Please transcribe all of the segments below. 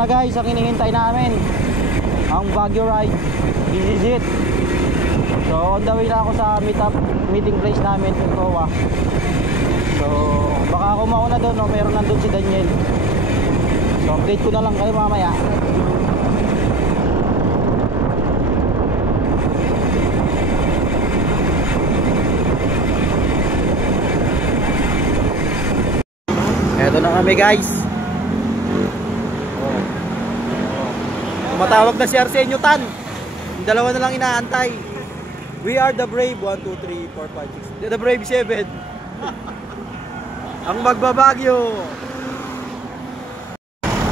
na guys ang hinihintay namin, ang Baguio ride. This is it. So on the way na ako sa meeting place namin sa Towa. So baka ako mauna doon, no? Meron nandun si Daniel. So update ko na lang kayo mamaya. Eto na kami guys. Tumatawag na si Arsenio Tan. Yung dalawa na lang inaantay. We are the Brave 1, 2, 3, 4, 5, 6. The Brave 7. Ang magbabagyo.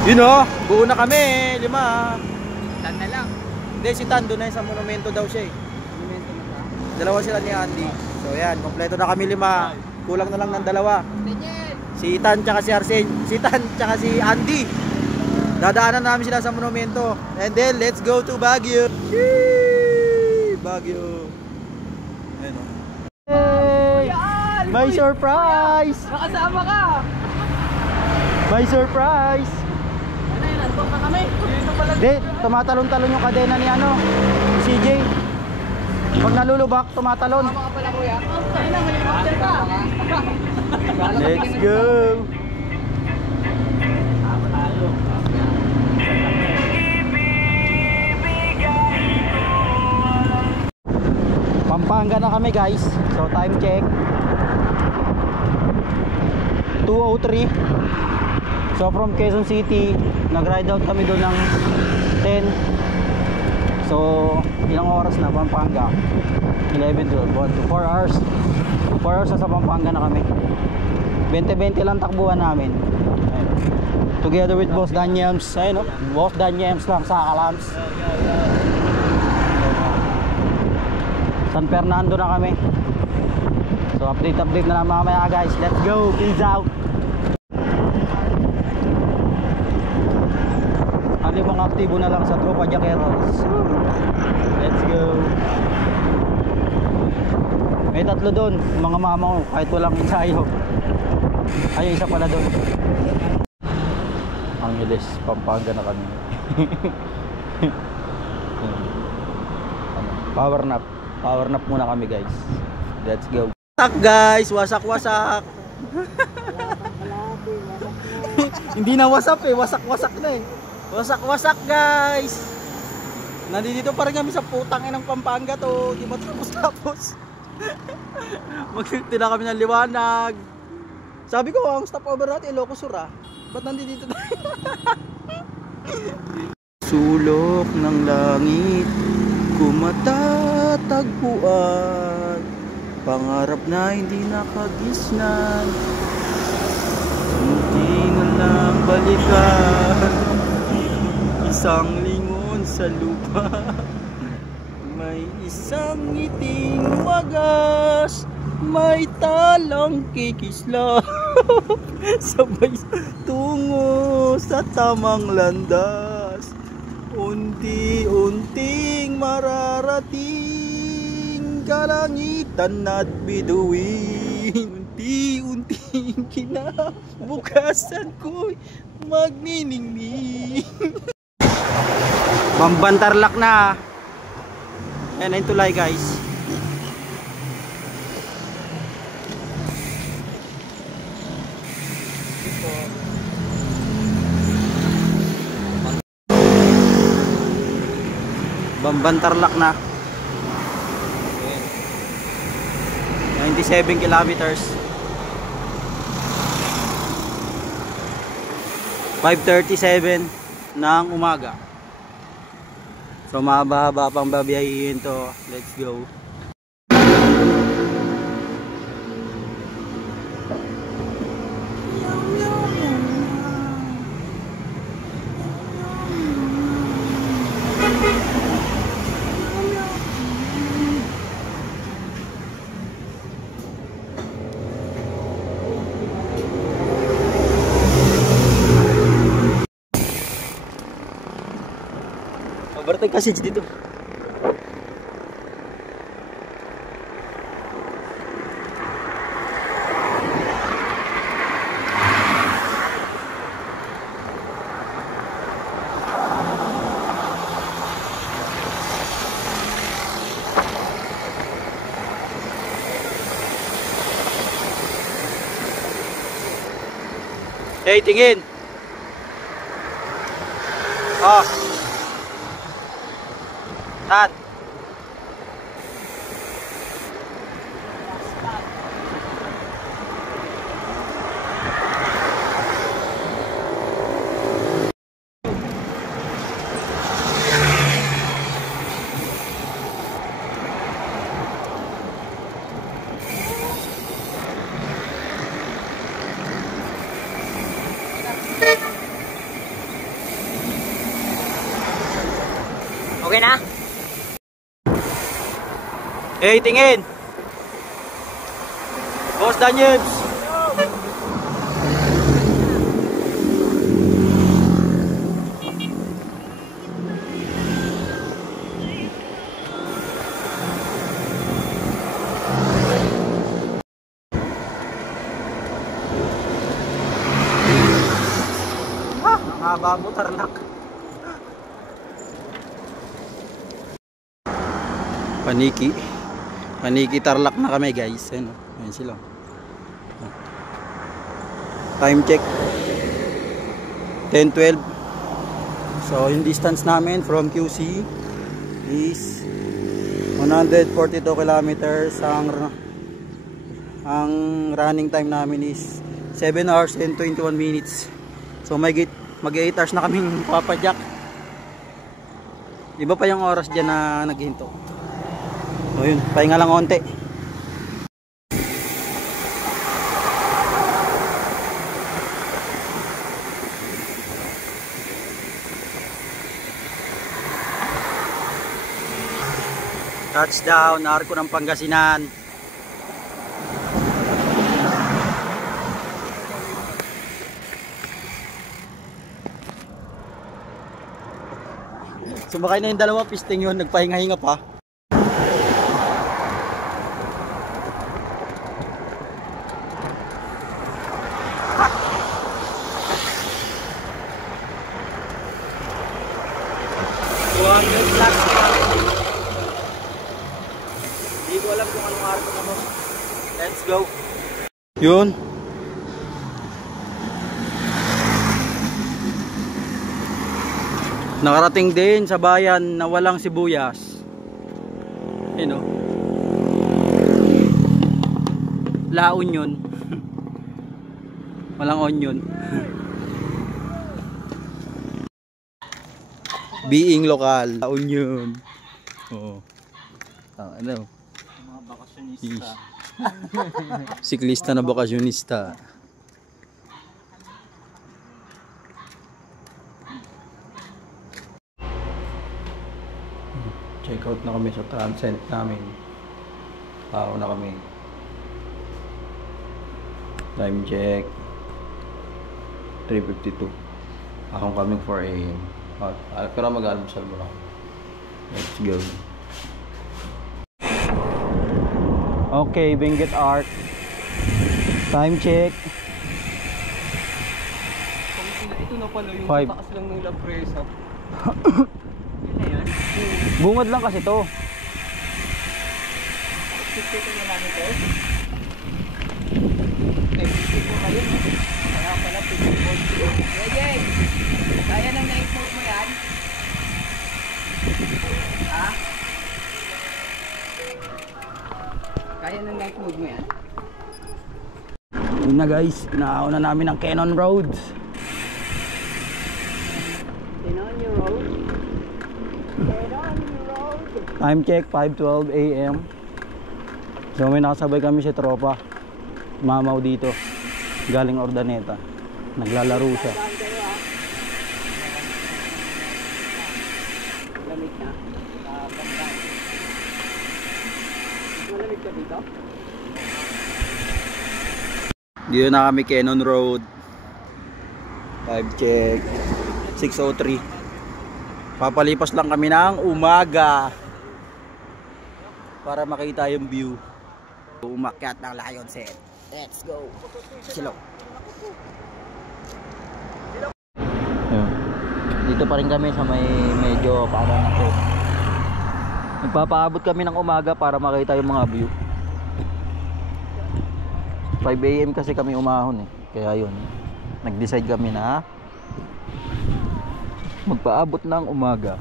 Yun o, buo na kami. 5. Tan na lang. Hindi, si Tan doon na sa monumento daw siya eh. Monumento na siya. Dalawa sila ni Andy. So yan, kompleto na kami 5. Kulang na lang ng 2. Si Tan tsaka si Arsenio. Si Tan tsaka si Andy. Dadaanan namin sila sa monumento. And then let's go to Baguio. Yee! Baguio. Ayun o. Hey! May surprise! Nakasama ka! May surprise! Ano yun? Antok na kami? Dito pala. Hindi, tumatalon-talon yung kadena ni ano, CJ. Pag nalulubak, tumatalon. Tama ka pala kuya. Ay na, helicopter ka! Let's go! Pampanga na kami guys. So time check 2:03. So from Quezon City, nag-ride out kami doon ng 10. So ilang oras na Pampanga? 11, 12, 4 hours. 4 hours na sa Pampanga na kami. 20-20 lang takbuhan namin. Ayun. Together with Boss Danyams. Ayun, no? Boss Danyams lang sa Kalams. San Fernando na kami. So update na lang mamaya guys. Let's go, peace out. Ang 5 aktibo na lang sa Tropa Jaqueros. Let's go. May 3 doon, mga mama ko, kahit walang ensayo. Ay, isa pala doon. Angeles, Pampanga na kami. Power nap muna kami guys. Let's go. Wasak guys, wasak. Hindi na wasap eh, wasak na eh. Wasak guys. Nandito pa rin kami sa putang inang Pampanga to. Di matapos. Magtinda kami ng liwanag. Sabi ko, ang stopover natin Ilocos Sur ah. Ba't nandito tayo? Sulok ng langit kumatatagpuan, pangarap na hindi nakagisnan, hindi na lang balikan, isang lingon sa lupa, may isang ngiting wagas, may talang kikislap, sabay tungo sa tamang landas, unti-unting mararating kalangitan at bituin, unti-unting kinabukasan ko'y magniningning. Bambantarlak na. Yan ang tulay guys. Bambantarlak na. 97 kilometers. 5:37 ng umaga. So mahaba pang babiyahin to. Let's go. Overtake kasi dito. Hey, tingin. Oh. Tan. Okay na? Hey, tingin. Boss Daniels. Ang haba mo, Tarlac. Paniki Tarlac na kami, guys. Ayun, ayun sila. Time check 10:12. So yung distance namin from QC is 142 kilometers. Ang running time namin is 7 hours and 21 minutes. So mag 8 hours na kaming papadyak. Iba pa yung oras dyan na naghinto. So yun, pahinga lang konti. Touchdown, Arco ng Pangasinan. Sumakay na yung dalawa, pisting yun, nagpahinga-hinga pa. Hindi ko alam kung anong araw na mo. Let's go. Yun. Nakarating din sa bayan na walang sibuyas. Yun o. La Union. Walang onion. Being local. La Union. Oo. Ano? Mga bakasyonista. Siklista na bakasyonista. Check out na kami sa transcend namin. Tao na kami. Time check 3:52. Akong coming 4 AM. Pero mag-almusal mo na. Let's go. Okay, Benguet Arc. Time check. Ito na pala yung 5. taas lang ng La Presa. Bungad lang kasi to. Ito na namin ito. Okay, po kayo. Kaya pala, Yay! Kaya nang na-export mo yan? Ha? Kaya nang na-export mo yan? Yun na guys, inauna namin ang Cannon Road. Tinonyo Road. Tinonyo Road. Time check 5:12 AM. So may nakasabay kami si tropa. Mamaw dito. Galing Ordaneta. Naglalaro siya. Lamig na. Malamig ka dito? Dito na kami Cannon Road. Time check 6:03. Papalipas lang kami ng umaga para makita yung view. Umakyat ng Lion's Head. Let's go. Silo. Dito pa rin kami sa may medyo para na to. Nagpapaabot kami ng umaga para makita yung mga view. 5 AM kasi kami umahon eh. Kaya yun. nag-decide kami na magpaabot ng umaga.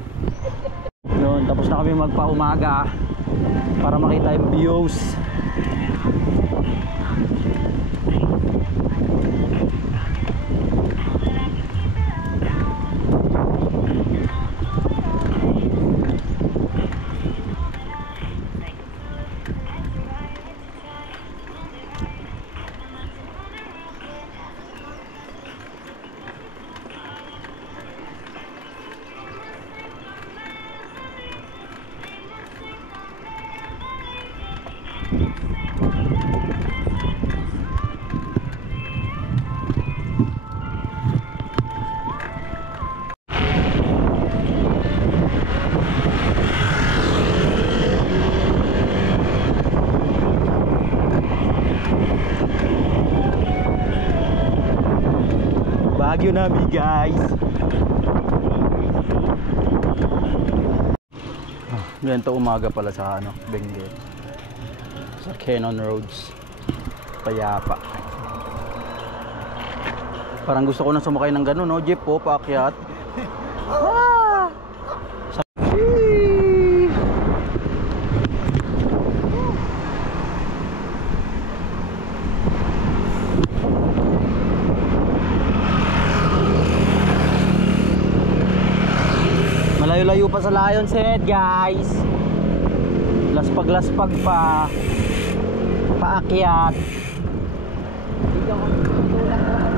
Yun, tapos na kami magpa-umaga para makita yung views. Baguio namin guys. Ganito umaga pala sa ano, Benguet. Sa Cannon Roads. Payapa. Parang gusto ko na sumakay ng gano'n, no? Jeep po, paakyat. Ah! Malayo-layo pa sa Lion's Head guys. Laspag-laspag pa. Paakyat. Dito ako tutulak mo kami.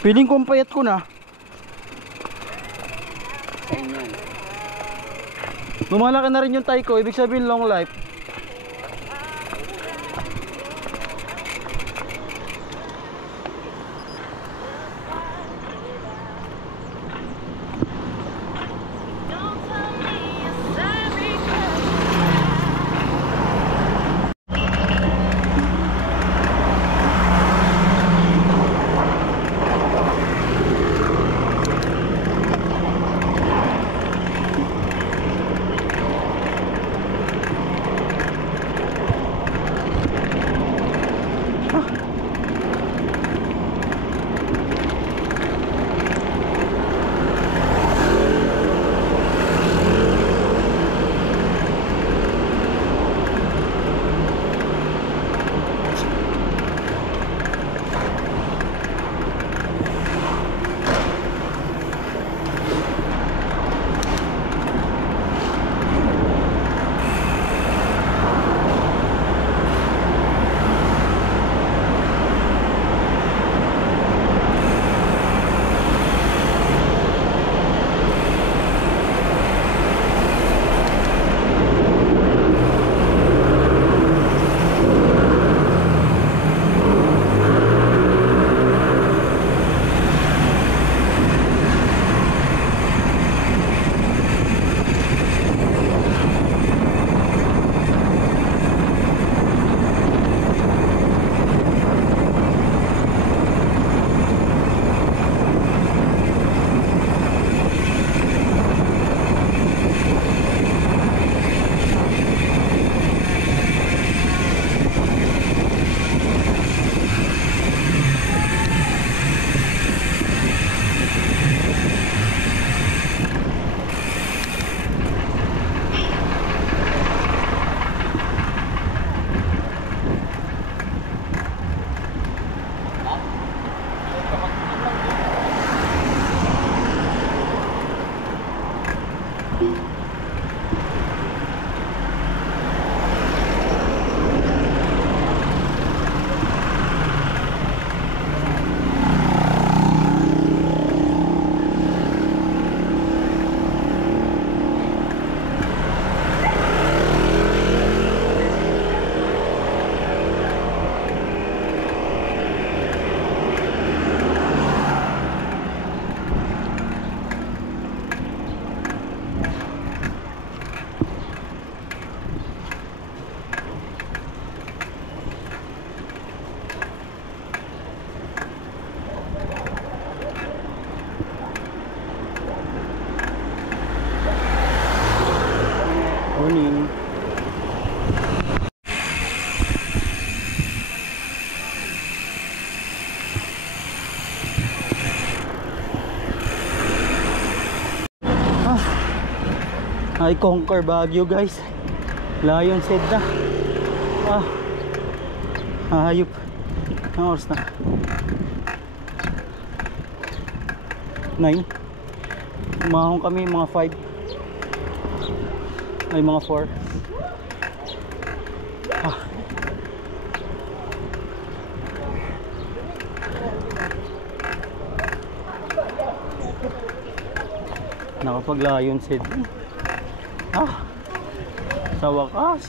Feeling ko ang payat ko na. Lumalaki na rin yung tayo ko, ibig sabihin long life. Ay, Conquer Baguio guys. Lion's Head na. Hayop. Ang oras na? 9. Umahon kami mga 5. Ay, mga 4. Nakapag Lion's Head. Sa wakas.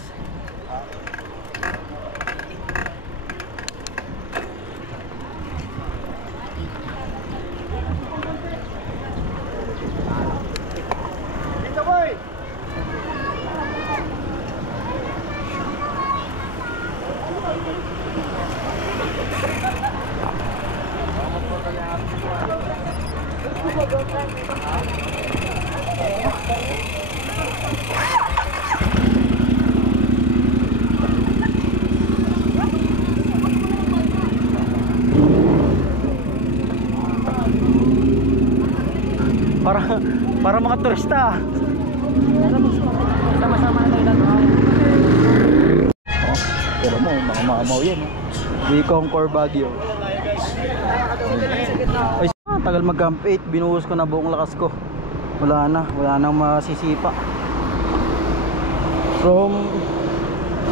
Para mga turista. Sama-sama na tayo lang. Pero mo, mga mamaw yan. We Conquer Baguio. Ay, tagal mag-camp 8. Binuhos ko na buong lakas ko. Wala nang masisipa. From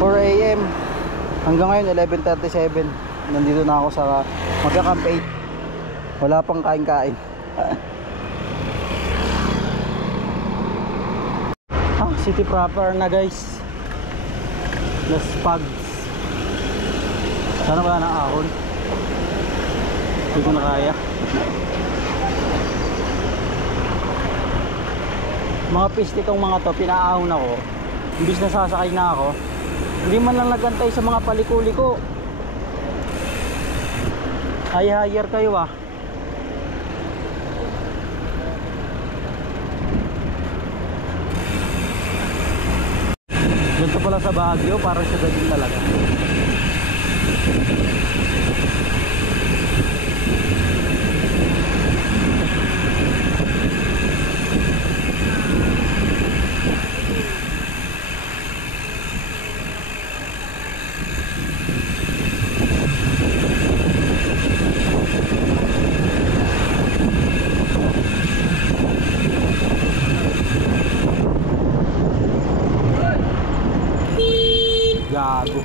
4 AM hanggang ngayon 11:37 nandito na ako sa magka-camp 8. Wala pang kain-kain. City proper na guys. Las Pags. Sana wala na ahon. Hindi ko na kaya. Mga piste itong mga to, pinaahon ako. Imbis na sasakay na ako, hindi man lang nagantay sa mga paliko-liko. Hire kayo ah. Ganito pala sa Baguio, parang siya din talaga. Gago.